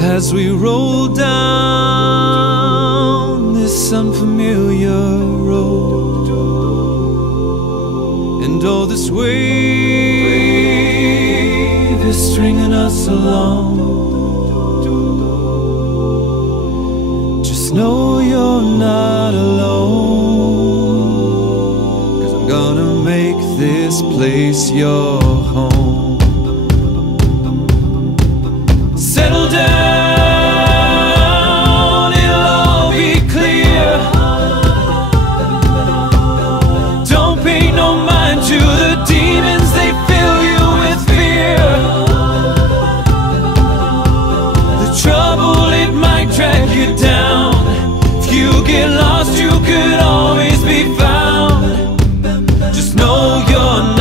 as we roll down this unfamiliar road. And oh, this wave is stringing us along. Just know you're not alone, 'cause I'm gonna make this place your home. Settle down, it'll all be clear. Don't pay no mind to the demons, they fill you with fear. The trouble, it might drag you down. If you get lost, you could always be found. Just know you're not